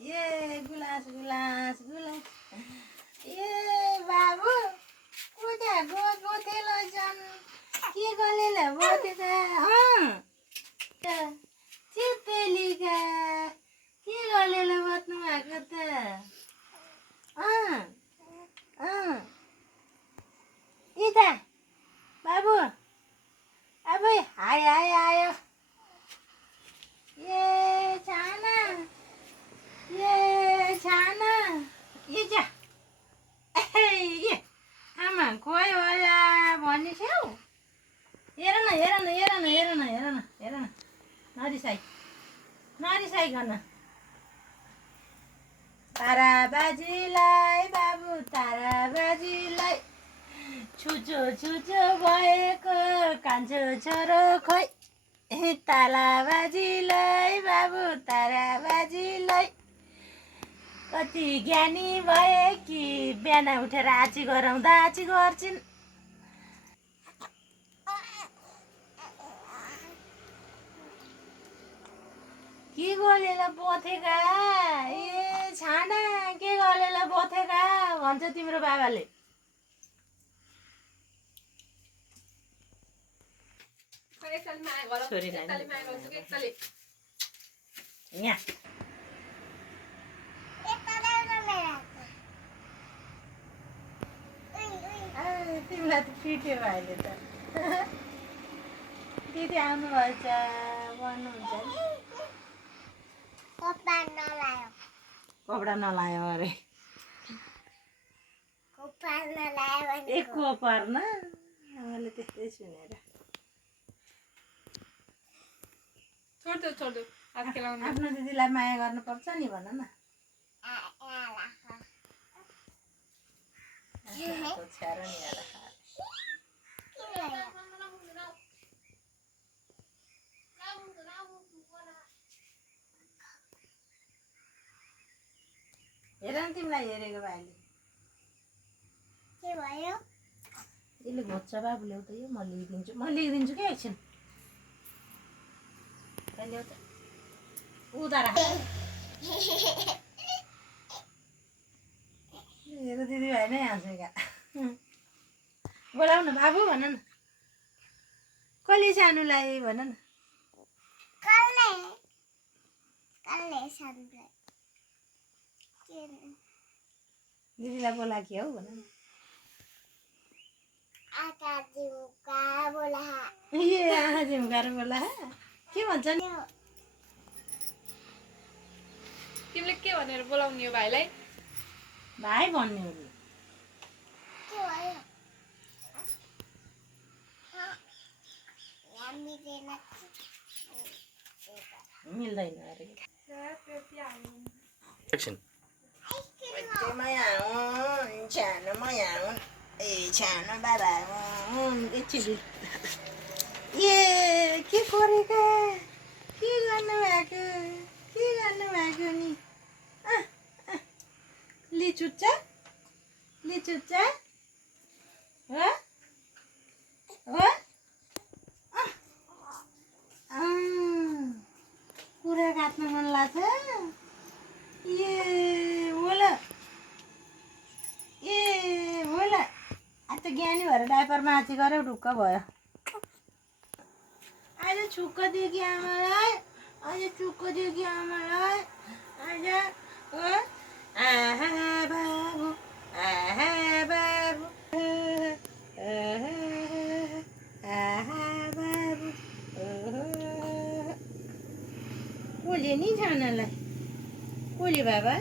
ये गुलास गुलास गुलास ये बाबु पूजा गोथे लैजान् के गलेले बोतेका चिपेलिका के गलेले बोत्नु भएको त इता बाबु अब हाय हाय आयो ये छाना ये जा ए आमा खोइ होला भनिस्यौ हेर न हेर न हेर न हेर न हेर न हेर न नरिसाइकन ताराबाजीलाई बाबु ताराबाजीलाई छुचो छुचो भएको कान्छो छोरो खोइ ताराबाजीलाई बाबु ताराबाजीलाई कति ज्ञानी भए कि बिहान उठेर आची गराउँदा आची गर्छिन् के गलेर बोथेका ए छाना के गलेर बोथेका भन्छ तिम्रो बाबाले यहाँ तिमीलाई त पिट्यो अहिले त दिदी आउनुभएछ भन्नुहुन्छ नि कपडा नलायो अरे एक पर्न मैले त्यस्तै सुनेर आफ्नो दिदीलाई माया गर्नुपर्छ नि भन न हेर न तिमीलाई हेरेको भाइले के भयो यसले घोच्छ बाबु ल्याउ त यो म लिइदिन्छु कि एकछिन ल्याउ त उता राख हेर दिदी भाइ नै हाँसेका बोलाउ न बाबु भन न कसले सानुलाई भन न दिदीलाई बोलाकी हौ भन न ए आँखा झिम्काएर बोला के भन्छ नि तिमीले के भनेर बोलाउने हो भाइलाई भाइ भन्ने हो मिल्दैन अरे छानो बाबा एकछिन ए के गरेका के गर्नुभएको नि लिचुच्चा हो कुरा काट्न मन लाग्छ ए होला आज त ज्ञानी भएर डाइपर माथि गऱ्यो ढुक्क भयो अहिले छुक्क दियो कि आमालाई आज आहा बाबु कसले नि छानालाई कसले बाबा